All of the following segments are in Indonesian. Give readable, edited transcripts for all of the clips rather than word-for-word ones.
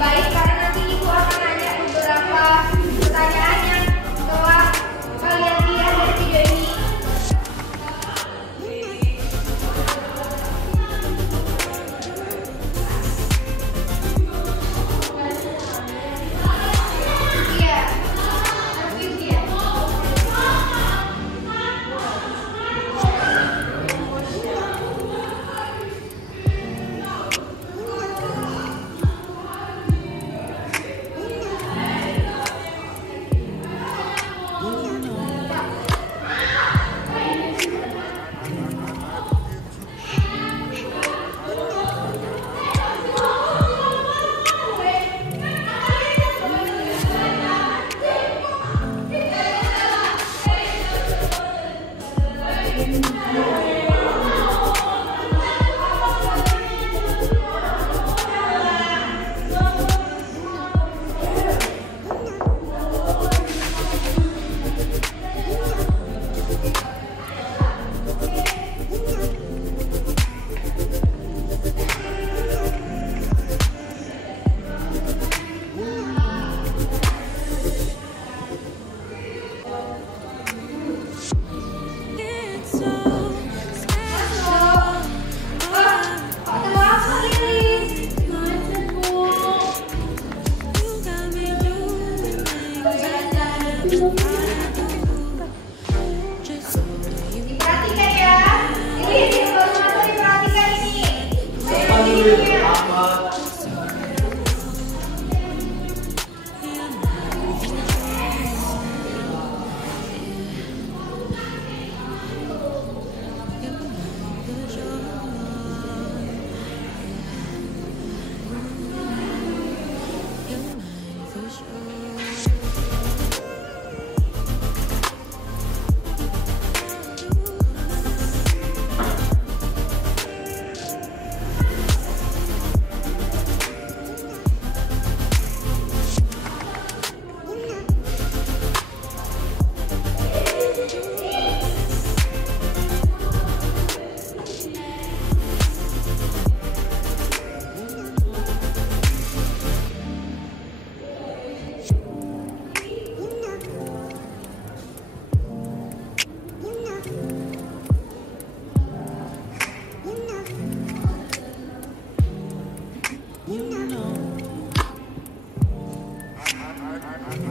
Baik, karena nanti ibu akan nanya beberapa pertanyaan yang telah kalian lihat dari video ini. Diperhatikan ya, ini baru masuk, diperhatikan ini.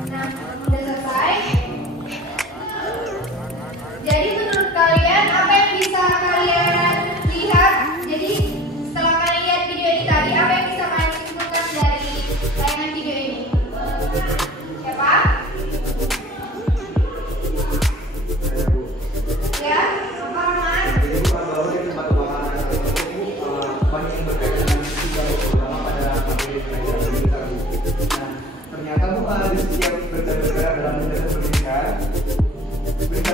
Nah, udah selesai. Jadi menurut kalian apa yang bisa kalian lihat? Jadi setelah kalian lihat video ini tadi, apa yang bisa kalian simpulkan dari tayangan video ini? Siapa? Ya, Rahman. Ternyata diskusi yang bergerak dalam media pendidikan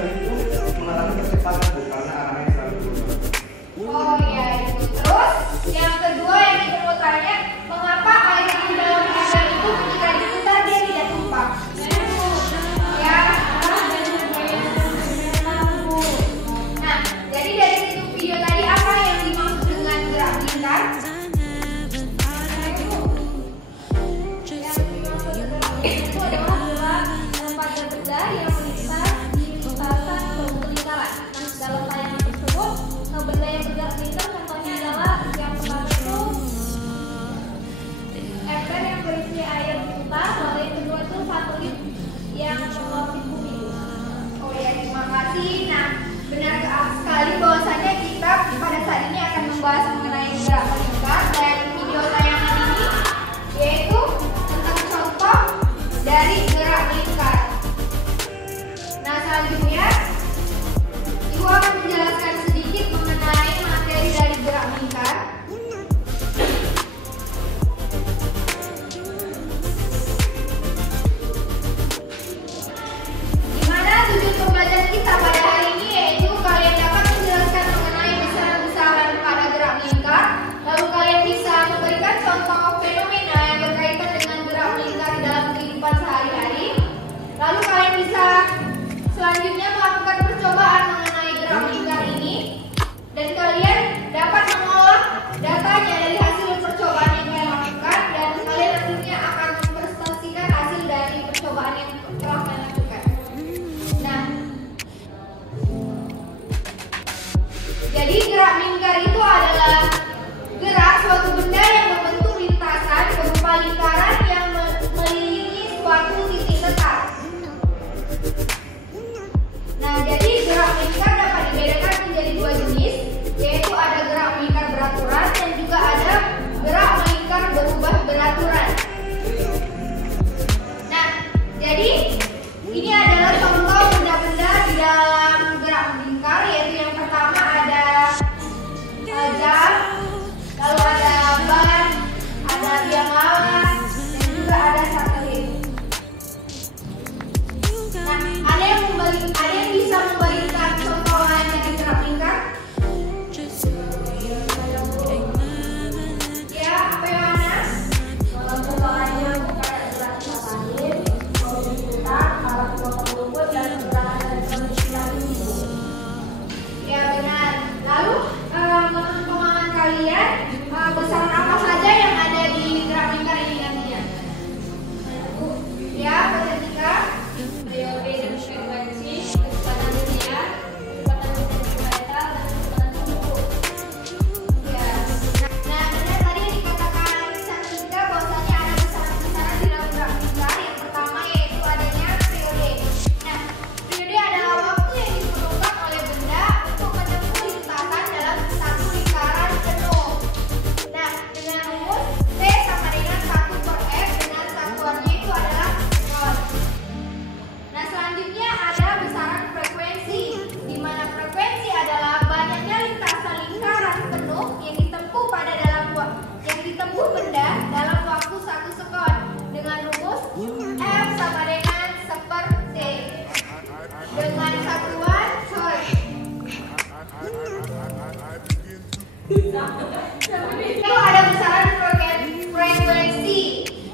itu mengalami kecepatan karena arahnya selalu berubah. Oh iya itu. Terus yang kedua yang kita mau tanya, mengapa air di dalam ember itu ketika diputar dia tidak tumpah? Ya. Nah, jadi dari situ video tadi apa yang dimaksud dengan gerak lingkar? Itu adalah lembaga benda yang melintas di lintasan suatu lingkaran. Nah, dalam tayangan tersebut, benda yang bergerak lingkar contohnya adalah yang pertama itu ember yang berisi air diputar, lalu yang kedua itu satelit yang mengelilingi bumi. Oh ya, terima kasih. Nah, benar sekali bahwasanya kita pada saat ini akan membahas mengenai gerak lingkar dan video tayangan ini yaitu tentang contoh dari F sama dengan seperti dengan satuan hertz. Itu ada besaran frekuensi,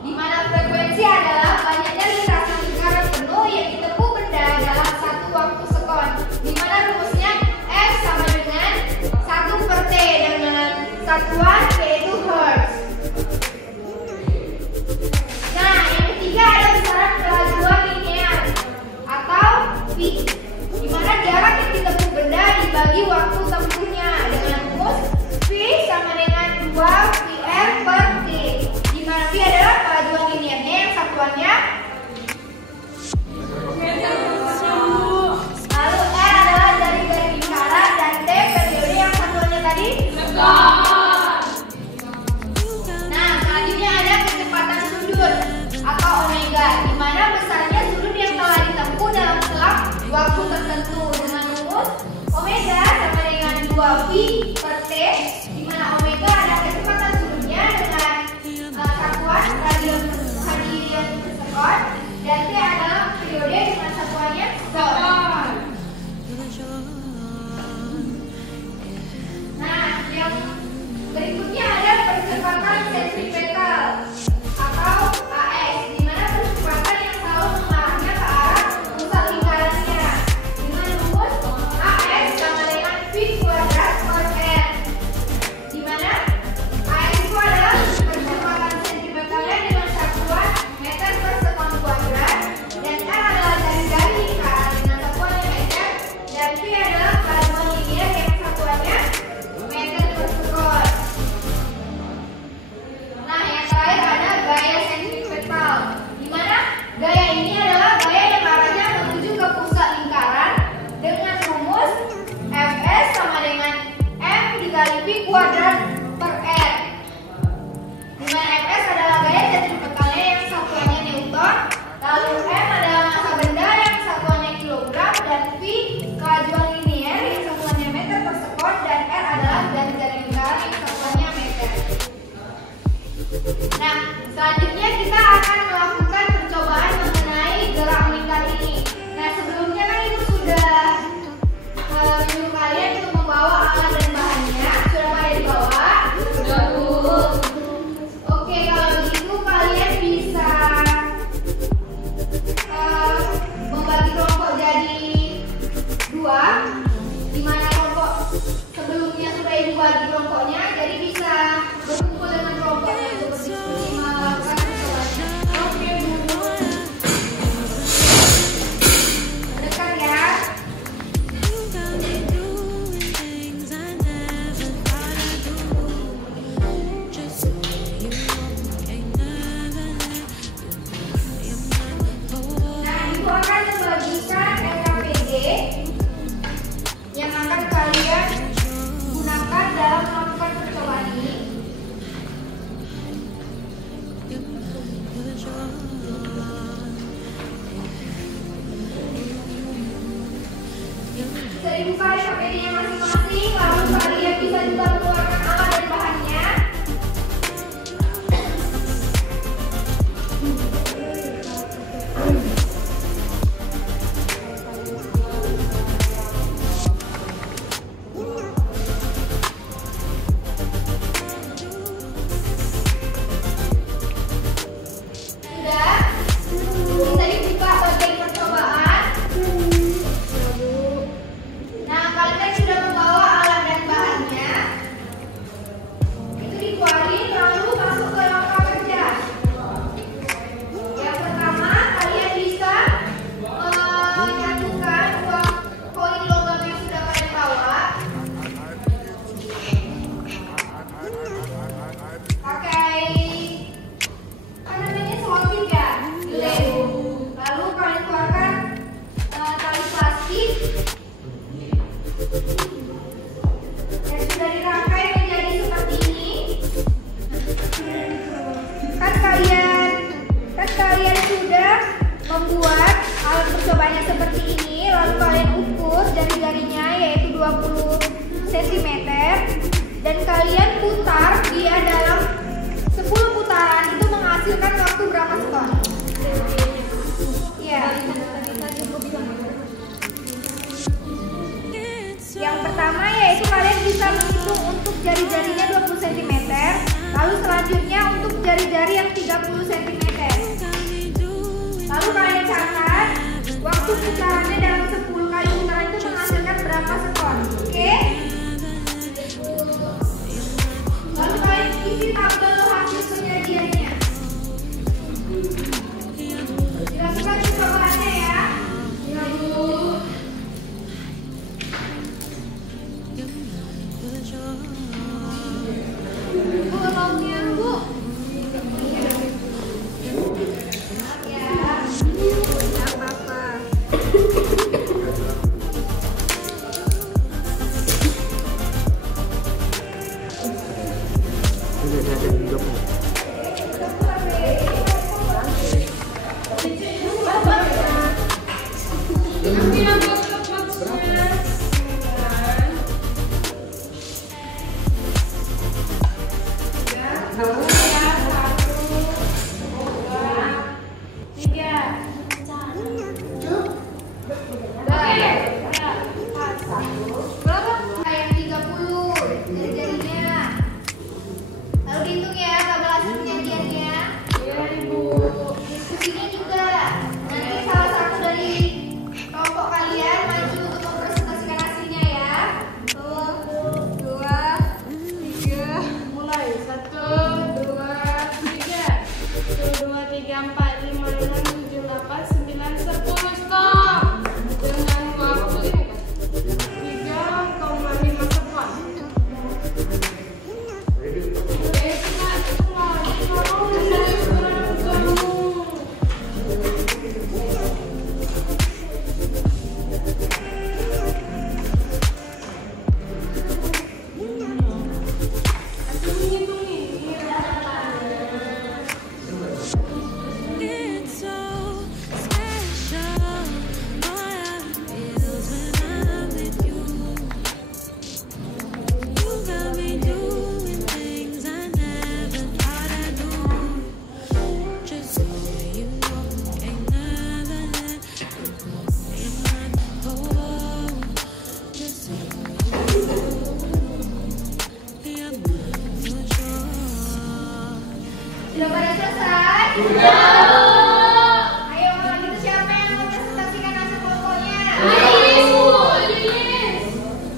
di mana frekuensi adalah banyaknya lintasan lingkaran penuh yang ditempuh benda dalam satu waktu sekon, di mana rumusnya F sama dengan 1/T dengan satuan yaitu hertz. Nah, yang ketiga ada besaran kelajuan linear atau V, di mana jarak yang ditempuh benda dibagi waktu tempuhnya dengan rumus V sama dengan 2πr/t, di mana V adalah kelajuan linearnya yang satuannya, lalu R adalah garis lingkaran, dan T periode yang satuannya tadi. Nah, selanjutnya ada kecepatan sudut atau omega, di mana besarnya sudut yang telah ditempuh dalam selang waktu tertentu dengan rumus omega sama dengan 2π/t, di mana omega adalah kecepatan sudutnya dengan satuan radian per sekon, dan T adalah periode dengan satuannya sekon. Nah, yang berikutnya ada percepatan sentripetal atau AS, di mana percepatan yang selalu mengarahnya ke arah pusat lingkarannya dengan rumus AS sama dengan V²/R, di mana AS itu adalah percepatan sentripetalnya dengan satuan meter per sekon kuadrat, dan R adalah dari lingkaran dengan satuannya meter, dan V adalah kelajuan linear yang satuannya meter per sekon. Nah, yang terakhir ada gaya sentripetal, di mana gaya ini adalah gaya yang arahnya menuju ke pusat lingkaran dengan rumus Fs sama dengan M dikali V²/R, di mana Fs adalah gaya sentripetalnya yang satuannya Newton, lalu M adalah massa benda yang satuannya kilogram, dan V kelajuan linear yang satuannya meter per sekon, dan R adalah garis lingkaran yang satuannya meter. Nah, selanjutnya kita akan melakukan percobaan mengenai gerak melingkar ini. Nah, sebelumnya kan itu sudah menyuruh kalian untuk membawa alat dan bahannya. Sudah pada dibawa? Sudah, Bu. Oke, kalau begitu kalian bisa membagi kelompok jadi 2, di mana kelompok sebelumnya sudah ibu bagi kelompoknya, jadi bisa berkumpul dengan kelompoknya untuk berdiskusi melakukan percobaan. Oke, Bu. Mendekat ya. Nah, ibu akan membagikan LKPD yang akan kalian gunakan dalam melakukan percobaan ini. Bisa dibuka LKPD-nya masing-masing, lalu kalian bisa juga mengeluarkan alat dan bahannya. Sudah? Bisa dibuka bagian percobaan. Nah, kalian sudah membawa alat jari-jari yang 30 cm. Lalu kalian catat waktu putarannya dalam 10 kali putaran itu menghasilkan berapa sekon. Oke? Lalu kalian isi tabel hasil penyajiannya. Dilakukan percobaan ya. Ya Bu. Bu, lauknya Bu. Sudah pada selesai? Sudah. Ayo kalau gitu siapa yang mau presentasikan hasil fotonya? Ayo.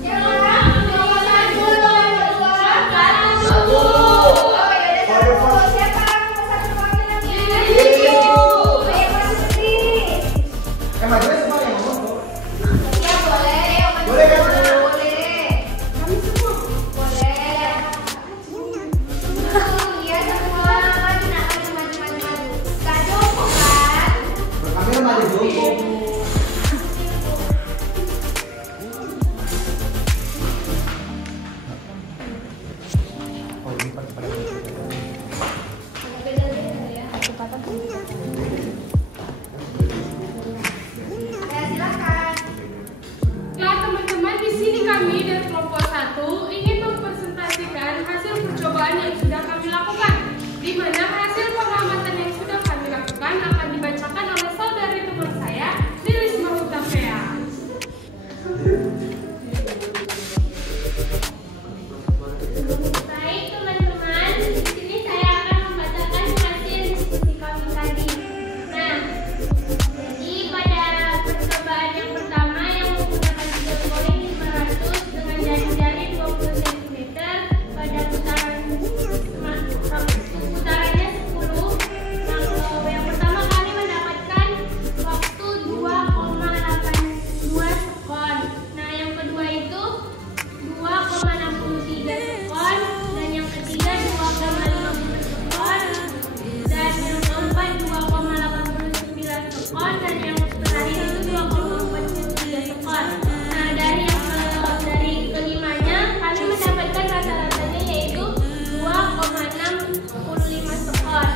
Siapa? Nomor 1, nomor 2, 1. Oh ya udah satu. Siapa nomor 1 wakilnya? Ayo. Ayo maju sendiri. Majunya semua yang ngomong. Ya boleh. Ayo maju. Boleh kan? Boleh. Kami semua. Boleh. Iya semua. Kami maju dulu. Ya teman-teman, di sini kami dari kelompok 1 ingin mempresentasikan hasil percobaan yang sudah kami lakukan, di mana hasil pengamatan yang sudah kami lakukan akan dibacakan oleh saudari teman saya, Risma Hutapea. Baik teman-teman, di sini saya akan membacakan hasil diskusi kami tadi. Nah, jadi pada percobaan yang pertama yang menggunakan 3 koin 500 dengan jari-jari 20 cm pada putarannya 10. Nah, kalau yang pertama kami mendapatkan waktu 2,82 sekon. Nah, yang kedua itu 2,63 sekon, dan yang ketiga 2,50 sekon, dan yang keempat 2,89 sekon, dan yang terakhir itu 2,43 sekon. Nah, dari kelimanya kami mendapatkan rata-ratanya yaitu 2,65 sekon.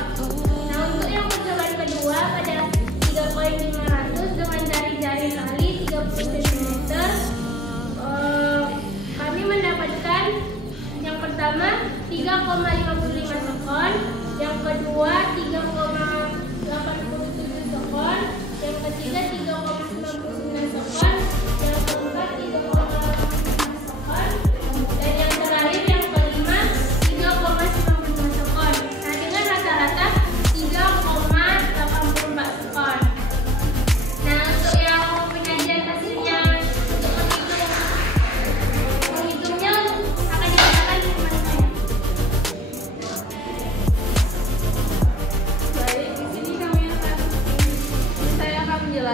Nah, untuk yang percobaan kedua pada 3 koin 500 dengan jari-jari tali 30 cm, kami mendapatkan yang pertama 3,55 sekon, yang kedua 3,87 sekon, yang ketiga 3,99 sekon, yang keempat 3,85 sekon, dan yang terakhir yang kelima 3,95 sekon. Nah, dengan rata-rata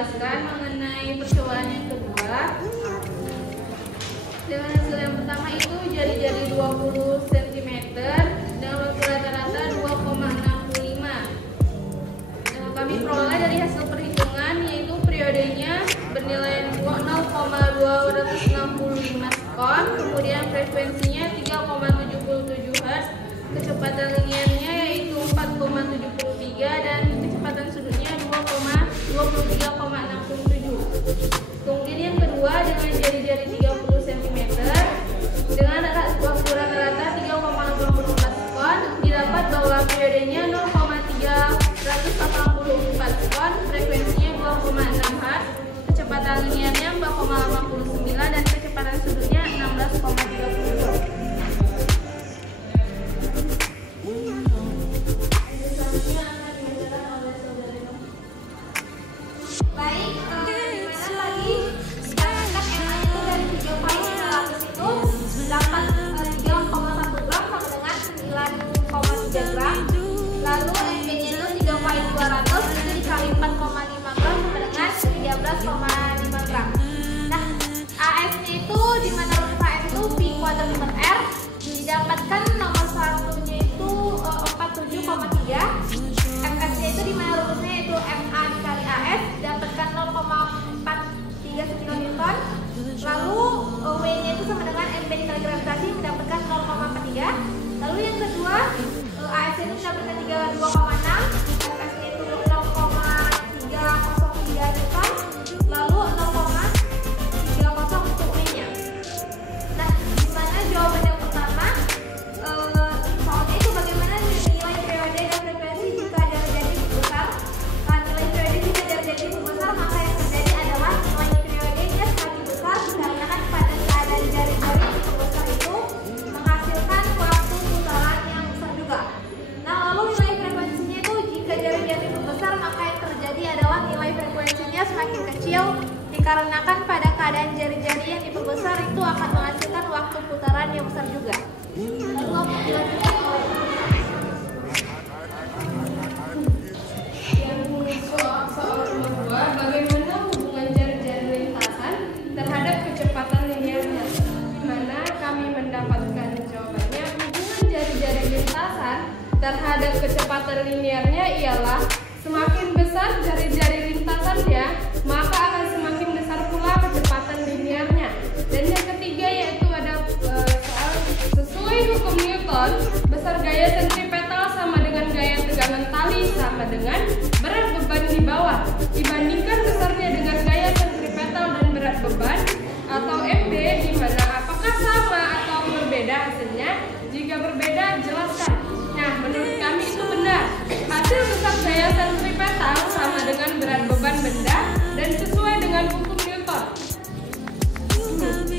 menjelaskan mengenai percobaan yang kedua. Dengan hasil yang pertama itu jari-jari 20 cm dengan waktu rata-rata 2,65. Kami peroleh dari hasil perhitungan yaitu periodenya bernilai 0,265 sekon, kemudian frekuensinya 3,77 Hz, kecepatan linearnya yaitu 4,73 dan kecepatan sudutnya 23,67. Kemudian yang kedua dengan jari-jari 30 cm dengan waktu rata-rata 3,84 sekon, didapat bahwa periodenya 0,384 sekon, frekuensinya 2,6 Hz, kecepatan linearnya 4,89 dan kecepatan sudutnya 16,32. Baik, gimana lagi? Sedangkan MA itu dari 3 kali 900 itu dapat 3,1 gram sama dengan 9,3 gram. Lalu MB-nya itu 3 kali 200 itu dikali 4,5 gram sama dengan 13,5 gram. Nah, AS-nya itu di mana rumus AS itu pi kuadrat per R, didapatkan nomor satunya itu 47,3. FS-nya itu di mana rumusnya itu MA dikali AS, dapatkan 0,439 kN. Lalu W-nya itu sama dengan MB dikali gravitasi, mendapatkan 0,43. Lalu yang kedua, AS-nya itu mendapatkan 32,6, FS-nya itu 0,303 Newton, lalu 0,30 untuk W-nya. Nah, gimana jawaban yang pertama? Soalnya itu bagaimana nilai periode dan frekuensi jika jari-jari besar. Nilai periode jika jari-jari besar, maka yang terjadi adalah nilai periodenya semakin besar dikarenakan pada keadaan jari-jari besar itu menghasilkan waktu putaran yang besar juga. Nah, lalu nilai frekuensinya itu jika jari-jari besar, maka yang terjadi adalah nilai frekuensinya semakin kecil dikarenakan pada keadaan jari-jari yang diperbesar itu akan menghasilkan waktu putaran yang besar juga. Lalu Soal kedua, bagaimana hubungan jari-jari lintasan terhadap kecepatan linearnya? Di mana kami mendapatkan jawabannya, hubungan jari-jari lintasan terhadap kecepatan linearnya ialah semakin besar jari-jari lintasannya, maka akan semakin besar pula kecepatan linearnya. Dan yang ketiga yaitu ada soal sesuai hukum Newton, besar gaya sentripetal sama dengan gaya tegangan tali sama dengan berat beban di bawah dibandingkan besarnya dengan gaya sentripetal dan berat beban atau MB, di mana apakah sama atau berbeda hasilnya? Jika berbeda, jelaskan. Nah, menurut kami itu benar. Hasil besar gaya sentripetal sama dengan berat beban benda dan sesuai dengan hukum Newton.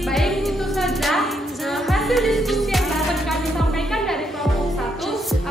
Baik, itu saja hasil diskusi yang dapat kami sampaikan dari kelompok 1.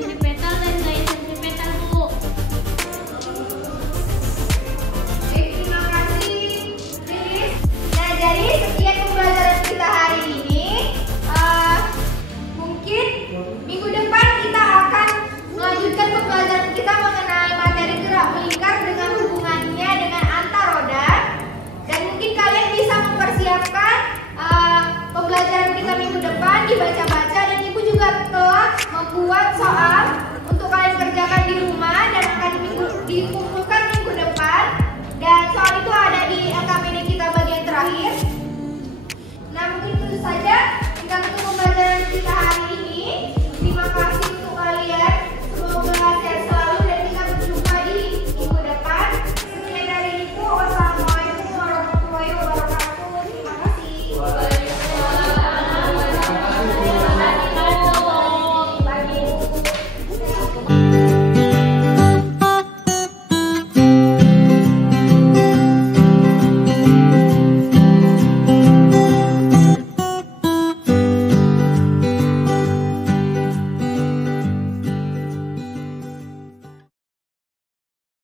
dan